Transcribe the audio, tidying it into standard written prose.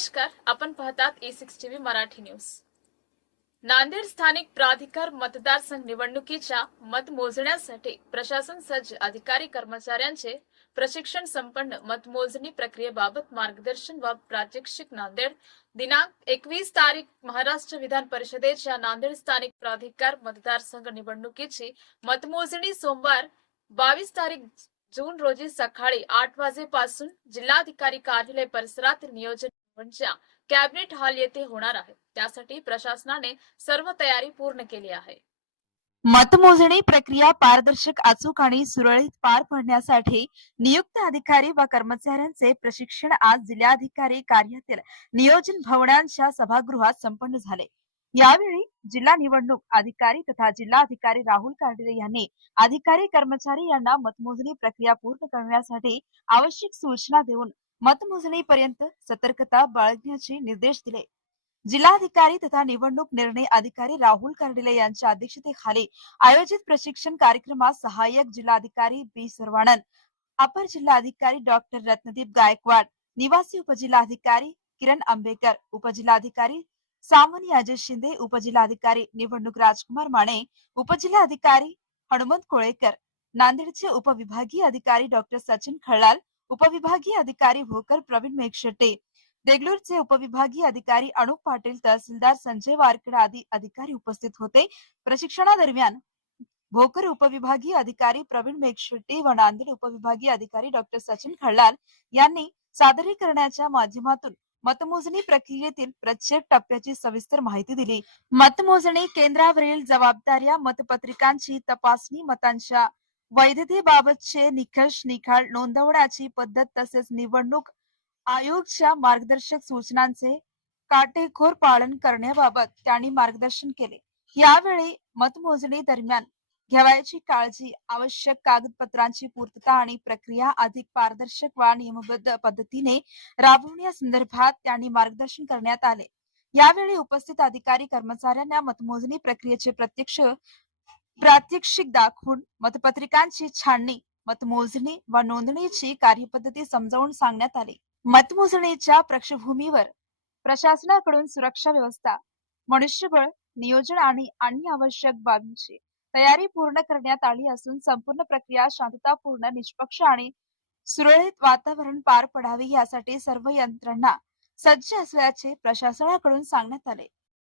नमस्कार, आपण पाहतात E6 TV Marathi news. Nanded स्थानिक प्राधिकार मतदारसंघ निवडणुकीच्या मत मोजण्यासाठी प्रशासन सज्ज, अधिकारी कर्मचाऱ्यांचे प्रशिक्षण संपन्न। मतमोजणी प्रक्रियेबाबत मार्गदर्शन व प्रात्यक्षिक नांदेड दिनांक 21 तारीख महाराष्ट्र विधान परिषदेच्या नांदेड स्थानिक प्राधिकार मतदारसंघ निवडणुकीची मतमोजणी सोमवार 22 तारीख जून रोजी सकाळी 8 वाजेपासून जिल्हाधिकारी कार्यालय परिसरातील नियोजन कॅबिनेट हॉल येथे होणार आहे। त्यासाठी प्रशासनाने सर्व तयारी पूर्ण केली आहे। मतमोजणी प्रक्रिया पारदर्शक, अचूक आणि सुरळीत पार पडण्यासाठी नियुक्त अधिकारी व कर्मचाऱ्यांचे प्रशिक्षण आज जिल्हाधिकारी कार्यालयातील नियोजन भवनांच्या सभागृहात संपन्न झाले। यावेळी जिल्हा निवडणूक अधिकारी तथा जिल्हाधिकारी राहुल कार्डिले यांनी अधिकारी कर्मचारी यांना मतमोजणी प्रक्रिया पूर्ण करण्यासाठी आवश्यक सूचना देऊन मतमोजणीपर्यंत सतर्कता बाळगण्याचे निर्देश दिले। जिल्हाधिकारी तथा निवडणूक निर्णय अधिकारी राहुल कार्डिले यांच्या अध्यक्षतेखाली आयोजित प्रशिक्षण कार्यक्रमात सहाय्यक जिल्हाधिकारी बी सर्वानंद, अपर जिल्हाधिकारी डॉक्टर रत्नदीप गायकवाड, निवासी उपजिल्हाधिकारी किरण आंबेकर, उपजिल्हाधिकारी सामान्य अजय शिंदे, उपजिल्हाधिकारी निवडणूक राजकुमार माने, उपजिल्हाधिकारी हनुमंत कोळेकर, नांदेडचे उपविभागीय अधिकारी डॉक्टर सचिन खळाल, उपविभागीय अधिकारी भोकर प्रवीण मेघशेट्टे, देगलूरचे उपविभागीय अधिकारी अनुप पाटील, तहसीलदार संजय वारकडे आदी अधिकारी उपस्थित होते। प्रशिक्षणादरम्यान भोकर उपविभागीय अधिकारी प्रवीण मेघशेट्टे व नांदेड उपविभागीय अधिकारी डॉक्टर सचिन खळाल यांनी सादरीकरणाच्या माध्यमातून मतमोजणी प्रक्रियेतील प्रत्येक टप्प्याची सविस्तर माहिती दिली। मतमोजणी केंद्रावरील जबाबदाऱ्या, मतपत्रिकांची तपासणी, मतांच्या वैधतेबाबतचे निकष निकाल नोंदवण्याची पद्धत तसेच निवडणूक आयोगच्या मार्गदर्शक सूचनांचे काटेकोर पालन करण्याबाबत त्यांनी मार्गदर्शन केले। यावेळी मतमोजणी दरम्यान घ्यावयाची काळजी, आवश्यक कागदपत्रांची पूर्तता आणि प्रक्रिया अधिक पारदर्शक व नियमबद्ध पद्धतीने राबवण्यासंदर्भात त्यांनी मार्गदर्शन करण्यात आले। यावेळी उपस्थित अधिकारी कर्मचाऱ्यांना मतमोजणी प्रक्रियेचे प्रात्यक्षिक दाखवून मतपत्रिकांची छाननी, मतमोजणी व नोंदणीची कार्यपद्धती समजावून सांगण्यात आली। मतमोजणीच्या पार्श्वभूमीवर प्रशासनाकडून सुरक्षा व्यवस्था, मनुष्यबळ नियोजन आणि अन्य आवश्यक बाबींची तयारी पूर्ण करण्यात आली असून संपूर्ण प्रक्रिया शांततापूर्ण, निष्पक्ष आणि सुरळीत वातावरण पार पडावे यासाठी सर्व यंत्रणा सज्ज असल्याचे प्रशासनाकडून सांगण्यात आले।